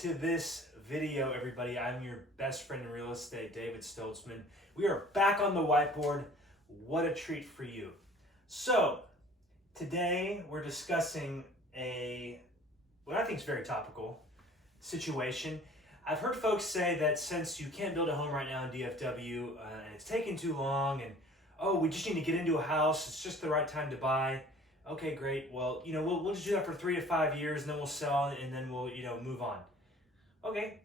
to this video, everybody. I'm your best friend in real estate, David Stoltzman. We are back on the whiteboard. What a treat for you. So, today we're discussing what I think is very topical situation. I've heard folks say that since you can't build a home right now in DFW and it's taking too long and, oh, we just need to get into a house, it's just the right time to buy. Okay, great. Well, we'll just do that for 3 to 5 years and then we'll sell and then we'll, move on. Okay.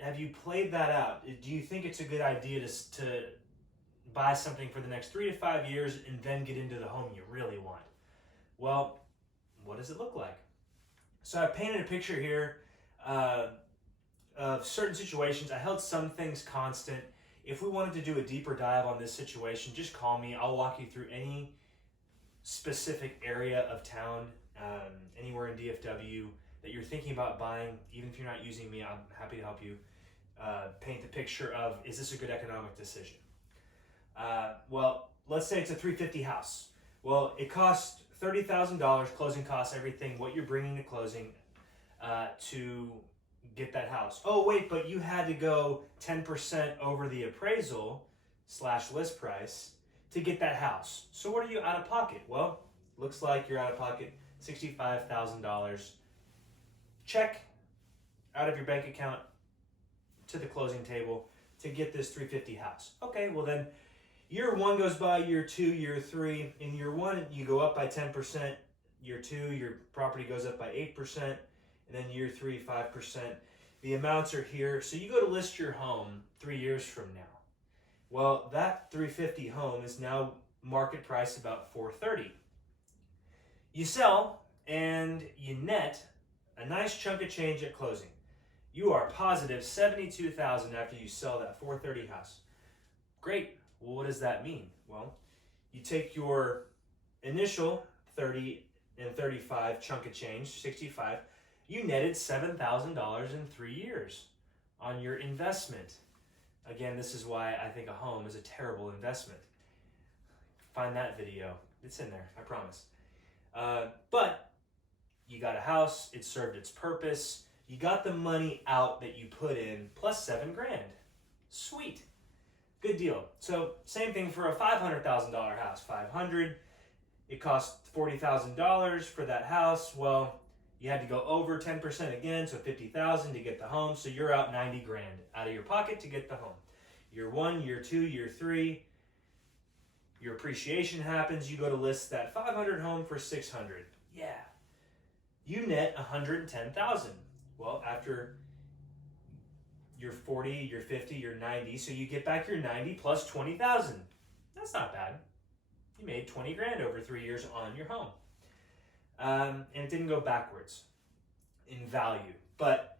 Have you played that out? Do you think it's a good idea to buy something for the next 3 to 5 years and then get into the home you really want? Well, what does it look like? So I painted a picture here of certain situations. I held some things constant. If we wanted to do a deeper dive on this situation, just call me. I'll walk you through any specific area of town, anywhere in DFW that you're thinking about buying. Even if you're not using me, I'm happy to help you paint the picture of, is this a good economic decision? Well, let's say it's a 350 house. Well, it costs $30,000, closing costs, everything, what you're bringing to closing to get that house. Oh, wait, but you had to go 10% over the appraisal / list price to get that house. So what are you out of pocket? Well, looks like you're out of pocket $65,000. Check out of your bank account to the closing table to get this 350 house. Okay, well then year 1 goes by, year 2, year 3. In year 1, you go up by 10%. Year 2, your property goes up by 8%. And then year 3, 5%. The amounts are here. So you go to list your home 3 years from now. Well, that 350 home is now market price about $430. You sell and you net a nice chunk of change at closing. You are positive $72,000 after you sell that $430 house. Great. Well, what does that mean? Well, you take your initial 30 and 35 chunk of change, 65, you netted $7,000 in 3 years on your investment. Again, this is why I think a home is a terrible investment. Find that video. It's in there, I promise. But you got a house, it served its purpose. You got the money out that you put in plus $7,000. Sweet. Good deal. So same thing for a $500,000 house. $500,000. It cost $40,000 for that house. Well, you had to go over 10% again, so $50,000 to get the home. So you're out $90,000 out of your pocket to get the home. Year 1, year 2, year 3, your appreciation happens. You go to list that 500 home for $600. Yeah. You net $110,000. Well, after you're 40, you're 50, you're 90, so you get back your 90 plus 20,000. That's not bad. You made $20,000 over 3 years on your home. And it didn't go backwards in value. But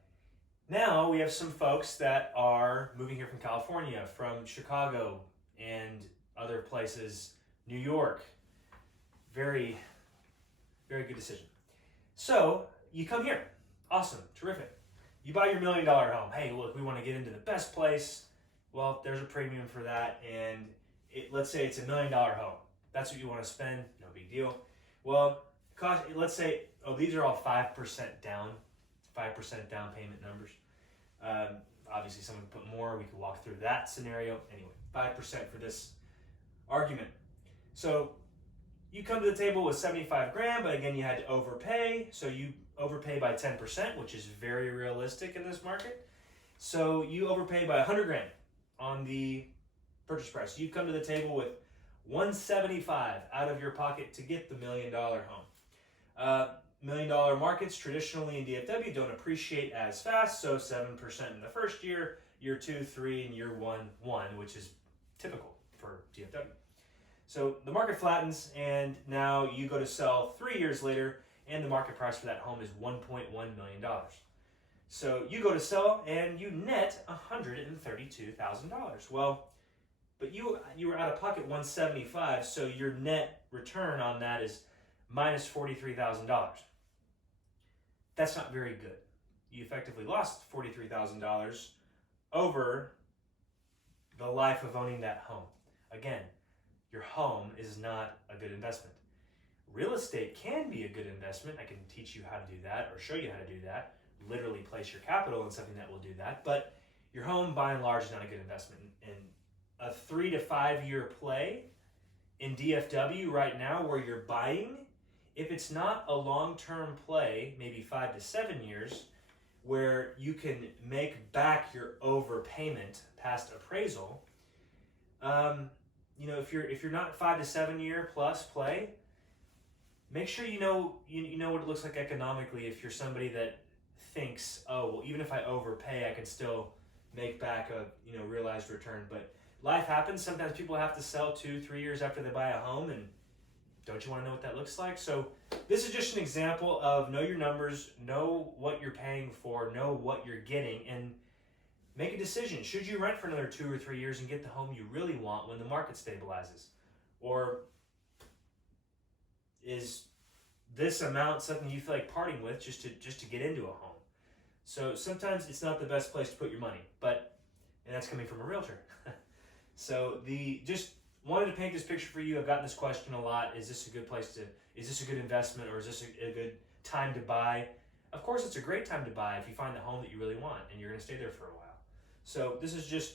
now we have some folks that are moving here from California, from Chicago and other places, New York. Very, very good decision. So you come here. Awesome, terrific. You buy your $1 million home. Hey, look, we want to get into the best place. Well, there's a premium for that, and let's say it's $1 million home. That's what you want to spend. No big deal. Well, let's say, these are all 5% down, 5% down payment numbers. Obviously, someone could put more. We could walk through that scenario. Anyway, 5% for this argument. So you come to the table with $75,000, but again, you had to overpay. So you overpay by 10%, which is very realistic in this market. So you overpay by $100,000 on the purchase price. You come to the table with $175,000 out of your pocket to get the $1 million home. $1 million markets traditionally in DFW don't appreciate as fast, so 7% in the first year, year 2, 3, and year 1, 1, which is typical for DFW. So the market flattens, and now you go to sell 3 years later, and the market price for that home is $1.1 million. So you go to sell, and you net $132,000. Well, but you were out of pocket $175,000, so your net return on that is minus $43,000. That's not very good. You effectively lost $43,000 over the life of owning that home. Again, your home is not a good investment. Real estate can be a good investment. I can teach you how to do that or show you how to do that. literally place your capital in something that will do that. But your home, by and large, is not a good investment. And a 3 to 5 year play in DFW right now where you're buying, if it's not a long-term play, maybe 5 to 7 years, where you can make back your overpayment past appraisal, if you're not 5 to 7 year plus play, make sure you know what it looks like economically. If you're somebody that thinks, oh well, even if I overpay, I can still make back a realized return. But life happens. Sometimes people have to sell 2-3 years after they buy a home, and don't you want to know what that looks like? So this is just an example of know your numbers, know what you're paying for, know what you're getting, and make a decision. Should you rent for another 2 or 3 years and get the home you really want when the market stabilizes? Or is this amount something you feel like parting with just to get into a home? So sometimes it's not the best place to put your money, and that's coming from a realtor. So just wanted to paint this picture for you. I've gotten this question a lot. Is this a good investment, or is this a good time to buy? Of course, it's a great time to buy if you find the home that you really want and you're going to stay there for a while. So this is just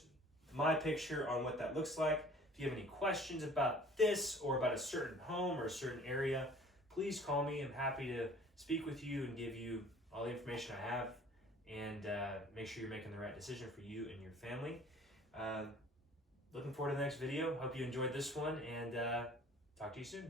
my picture on what that looks like. If you have any questions about this or about a certain home or a certain area, please call me. I'm happy to speak with you and give you all the information I have, and make sure you're making the right decision for you and your family. Looking forward to the next video. Hope you enjoyed this one, and talk to you soon.